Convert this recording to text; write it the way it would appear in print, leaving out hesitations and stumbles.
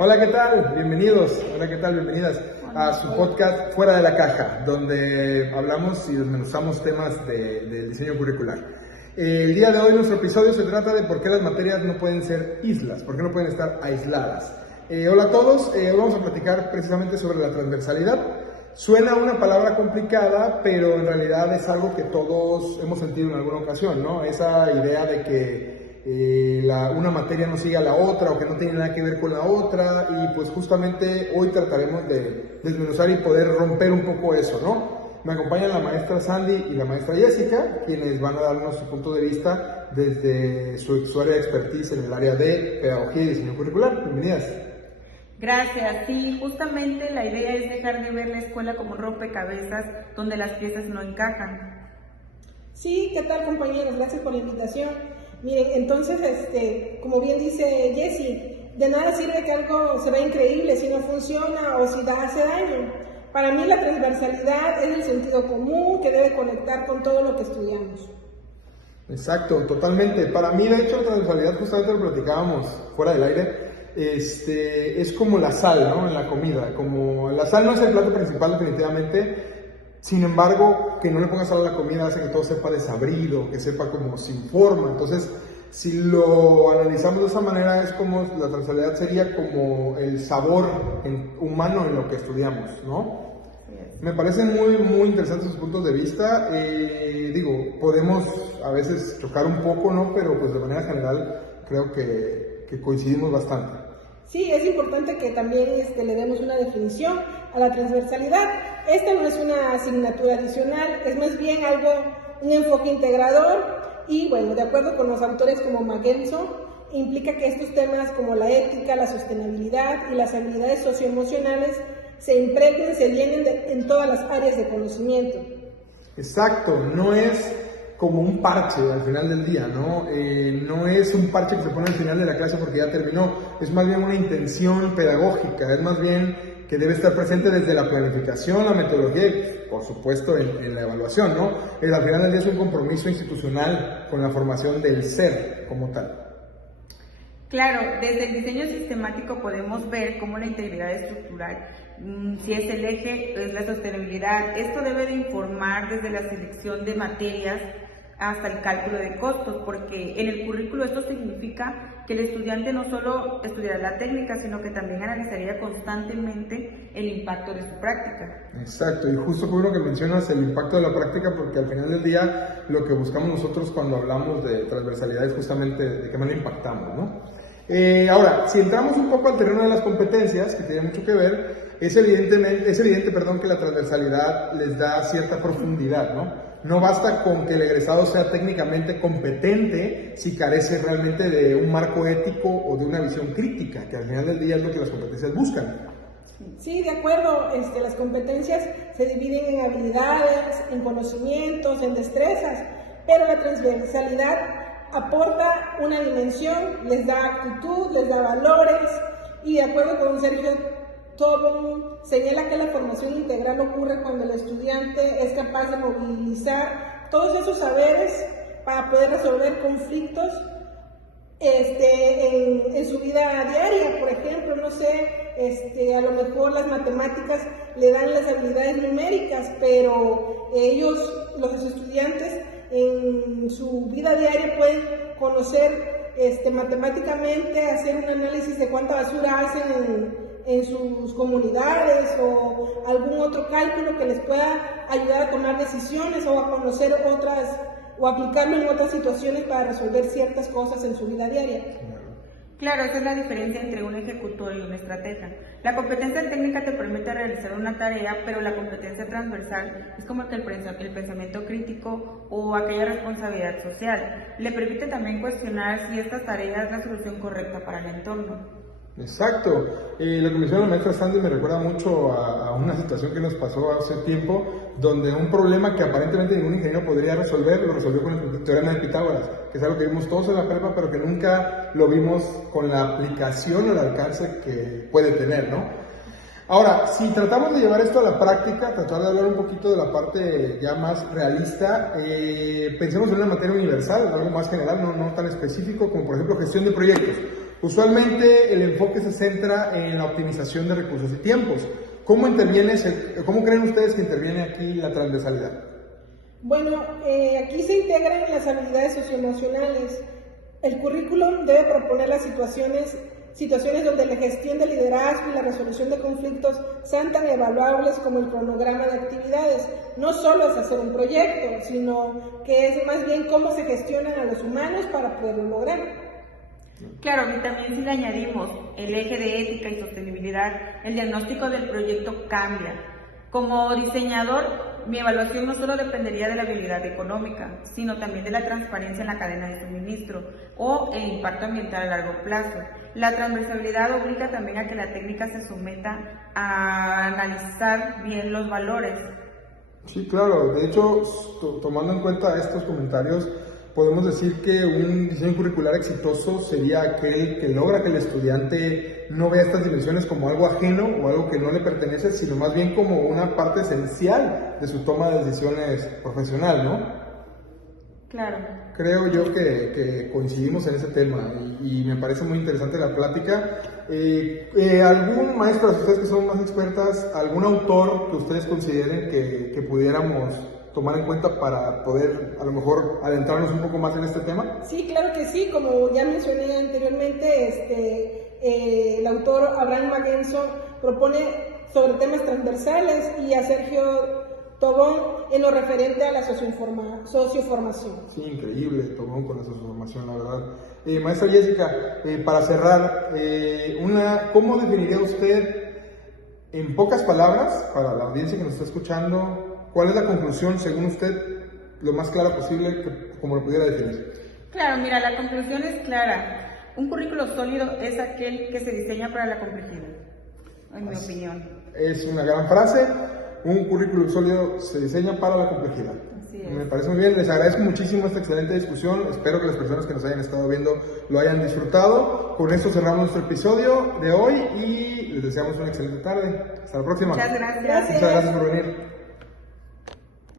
Hola, ¿qué tal? Bienvenidos. Hola, ¿qué tal? Bienvenidas a su podcast Fuera de la Caja, donde hablamos y desmenuzamos temas del diseño curricular. El día de hoy nuestro episodio se trata de por qué las materias no pueden ser islas, por qué no pueden estar aisladas. Hola a todos, hoy vamos a platicar precisamente sobre la transversalidad. Suena una palabra complicada, pero en realidad es algo que todos hemos sentido en alguna ocasión, ¿no? Esa idea de que una materia no sigue a la otra o que no tiene nada que ver con la otra, y pues justamente hoy trataremos de desmenuzar y poder romper un poco eso, ¿no? Me acompañan la maestra Sandy y la maestra Jessica, quienes van a darnos su punto de vista desde su área de expertise en el área de pedagogía y diseño curricular. Bienvenidas. Gracias. Sí, justamente la idea es dejar de ver la escuela como un rompecabezas donde las piezas no encajan. Sí, ¿qué tal, compañeros? Gracias por la invitación. Miren, entonces, como bien dice Jessie, de nada sirve que algo se vea increíble si no funciona o si hace daño. Para mí la transversalidad es el sentido común que debe conectar con todo lo que estudiamos. Exacto, totalmente. Para mí, de hecho, la transversalidad, justamente lo platicábamos fuera del aire, es como la sal, ¿no? En la comida. Como la sal no es el plato principal definitivamente. Sin embargo, que no le pongas sal a la comida hace que todo sepa desabrido, que sepa como sin forma. Entonces, si lo analizamos de esa manera, es como la transversalidad sería como el sabor humano en lo que estudiamos, ¿no? Me parecen muy interesantes sus puntos de vista. Podemos a veces chocar un poco, ¿no? Pero pues de manera general creo que coincidimos bastante. Sí, es importante que también le demos una definición a la transversalidad. Esta no es una asignatura adicional, es más bien un enfoque integrador y, bueno, de acuerdo con los autores como Mackenson, implica que estos temas como la ética, la sostenibilidad y las habilidades socioemocionales se impregnen, se llenen en todas las áreas de conocimiento. Exacto, no es como un parche al final del día, ¿no? No es un parche que se pone al final de la clase porque ya terminó, es más bien una intención pedagógica, es más bien que debe estar presente desde la planificación, la metodología y, por supuesto, en la evaluación, ¿no? Al final del día es un compromiso institucional con la formación del ser como tal. Claro, desde el diseño sistemático podemos ver cómo la integridad estructural, si es el eje, es la sostenibilidad. Esto debe de informar desde la selección de materias hasta el cálculo de costos, porque en el currículo esto significa que el estudiante no solo estudiará la técnica, sino que también analizaría constantemente el impacto de su práctica. Exacto, y justo fue lo que mencionas, el impacto de la práctica, porque al final del día lo que buscamos nosotros cuando hablamos de transversalidad es justamente de qué manera impactamos, ¿no? Ahora, si entramos un poco al terreno de las competencias, que tiene mucho que ver, es evidente, que la transversalidad les da cierta profundidad, ¿no? No basta con que el egresado sea técnicamente competente si carece realmente de un marco ético o de una visión crítica, que al final del día es lo que las competencias buscan. Sí, de acuerdo, las competencias se dividen en habilidades, en conocimientos, en destrezas, pero la transversalidad aporta una dimensión, les da actitud, les da valores, y de acuerdo con Sergio Tobin, señala que la formación integral ocurre cuando el estudiante es capaz de movilizar todos esos saberes para poder resolver conflictos en su vida diaria. Por ejemplo, no sé, a lo mejor las matemáticas le dan las habilidades numéricas, pero los estudiantes en su vida diaria pueden conocer matemáticamente, hacer un análisis de cuánta basura hacen en sus comunidades o algún otro cálculo que les pueda ayudar a tomar decisiones o a conocer otras o aplicarlo en otras situaciones para resolver ciertas cosas en su vida diaria. Claro, esa es la diferencia entre un ejecutor y un estratega. La competencia técnica te permite realizar una tarea, pero la competencia transversal es como que el pensamiento crítico o aquella responsabilidad social. Le permite también cuestionar si esta tarea es la solución correcta para el entorno. Exacto. Lo que menciona la maestra Sandy me recuerda mucho a una situación que nos pasó hace tiempo, donde un problema que aparentemente ningún ingeniero podría resolver, lo resolvió con el teorema de Pitágoras, que es algo que vimos todos en la prepa, pero que nunca lo vimos con la aplicación o el alcance que puede tener, ¿no? Ahora, si tratamos de llevar esto a la práctica, tratar de hablar un poquito de la parte ya más realista, pensemos en una materia universal, algo más general, no tan específico, como por ejemplo gestión de proyectos. Usualmente el enfoque se centra en la optimización de recursos y tiempos. ¿Cómo creen ustedes que interviene aquí la transversalidad? Bueno, aquí se integran las habilidades socioemocionales. El currículum debe proponer las situaciones donde la gestión de liderazgo y la resolución de conflictos sean tan evaluables como el cronograma de actividades. No solo es hacer un proyecto, sino que es más bien cómo se gestionan a los humanos para poderlo lograr. Claro, y también si le añadimos el eje de ética y sostenibilidad, el diagnóstico del proyecto cambia. Como diseñador, mi evaluación no solo dependería de la habilidad económica, sino también de la transparencia en la cadena de suministro o el impacto ambiental a largo plazo. La transversalidad obliga también a que la técnica se someta a analizar bien los valores. Sí, claro. De hecho, tomando en cuenta estos comentarios, podemos decir que un diseño curricular exitoso sería aquel que logra que el estudiante no vea estas dimensiones como algo ajeno o algo que no le pertenece, sino más bien como una parte esencial de su toma de decisiones profesional, ¿no? Claro. Creo yo que coincidimos en ese tema y me parece muy interesante la plática. ¿Algún maestro, ustedes que son más expertas, algún autor que ustedes consideren que pudiéramos tomar en cuenta para poder a lo mejor adentrarnos un poco más en este tema? Sí, claro que sí, como ya mencioné anteriormente, el autor Abraham Magenzo propone sobre temas transversales y a Sergio Tobón en lo referente a la socioformación. Sí, increíble, Tobón con la socioformación, la verdad. Maestra Jessica, para cerrar, ¿cómo definiría usted, en pocas palabras, para la audiencia que nos está escuchando, cuál es la conclusión, según usted, lo más clara posible, como lo pudiera definir? Claro, mira, la conclusión es clara. Un currículo sólido es aquel que se diseña para la complejidad, en mi opinión. Es una gran frase. Un currículum sólido se diseña para la complejidad. Así es. Me parece muy bien, les agradezco muchísimo esta excelente discusión, espero que las personas que nos hayan estado viendo lo hayan disfrutado. Con esto cerramos nuestro episodio de hoy y les deseamos una excelente tarde. Hasta la próxima. Muchas gracias. Muchas gracias por venir.